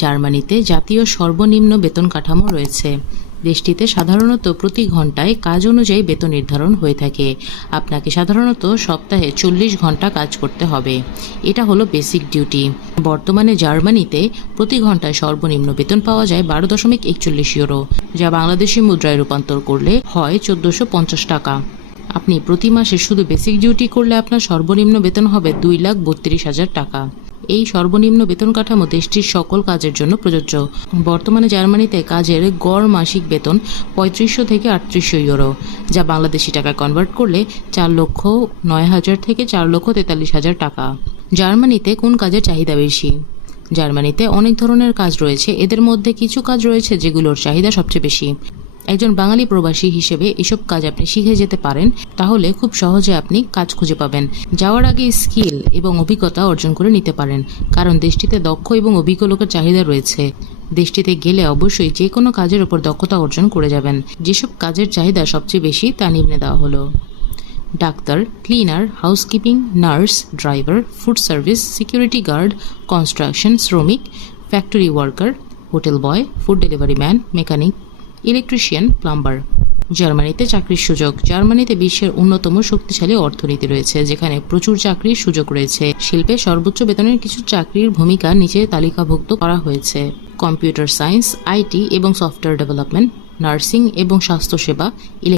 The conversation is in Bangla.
জার্মানিতে জাতীয় সর্বনিম্ন বেতন কাঠামো রয়েছে। দেশটিতে সাধারণত প্রতি ঘন্টায় কাজ অনুযায়ী বেতন নির্ধারণ হয়ে থাকে। আপনাকে সাধারণত সপ্তাহে চল্লিশ ঘণ্টা কাজ করতে হবে। এটা হলো বেসিক ডিউটি। বর্তমানে জার্মানিতে প্রতি ঘন্টায় সর্বনিম্ন বেতন পাওয়া যায় বারো দশমিক একচল্লিশ ইউরো, যা বাংলাদেশি মুদ্রায় রূপান্তর করলে হয় চোদ্দোশো পঞ্চাশ টাকা। আপনি প্রতি মাসে শুধু বেসিক ডিউটি করলে আপনার সর্বনিম্ন বেতন হবে দুই লাখ বত্রিশ হাজার টাকা। এই সর্বনিম্ন বেতন কাঠামো দেশটির সকল কাজের জন্য প্রযোজ্য। বর্তমানে জার্মানিতে কাজের গড় মাসিক বেতন পঁয়ত্রিশশো থেকে আটত্রিশশো ইউরো, যা বাংলাদেশি টাকায় কনভার্ট করলে চার লক্ষ নয় হাজার থেকে চার লক্ষ তেতাল্লিশ হাজার টাকা। জার্মানিতে কোন কাজের চাহিদা বেশি? জার্মানিতে অনেক ধরনের কাজ রয়েছে, এদের মধ্যে কিছু কাজ রয়েছে যেগুলোর চাহিদা সবচেয়ে বেশি। একজন বাঙালি প্রবাসী হিসেবে এসব কাজ আপনি শিখে যেতে পারেন, তাহলে খুব সহজে আপনি কাজ খুঁজে পাবেন। যাওয়ার আগে স্কিল এবং অভিজ্ঞতা অর্জন করে নিতে পারেন, কারণ দেশটিতে দক্ষ এবং অভিজ্ঞ লোকের চাহিদা রয়েছে। দেশটিতে গেলে অবশ্যই যে কোনো কাজের উপর দক্ষতা অর্জন করে যাবেন। যেসব কাজের চাহিদা সবচেয়ে বেশি তা নিম্নে দেওয়া হলো। Doctor, cleaner, housekeeping, nurse, driver, food service, security guard, construction শ্রমিক, factory worker, hotel boy, food delivery man, mechanic electrician, plumber. জার্মানিতে চাকরির সুযোগ। জার্মানিতে বিশ্বের অন্যতম শক্তিশালী অর্থনীতি রয়েছে, যেখানে প্রচুর চাকরির সুযোগ রয়েছে। শিল্পে সর্বোচ্চ বেতনের কিছু চাকরির ভূমিকা নিচে তালিকাভুক্ত করা হয়েছে। কম্পিউটার সায়েন্স, আইটি এবং সফটওয়্যার ডেভেলপমেন্ট, নার্সিং এবং স্বাস্থ্যসেবা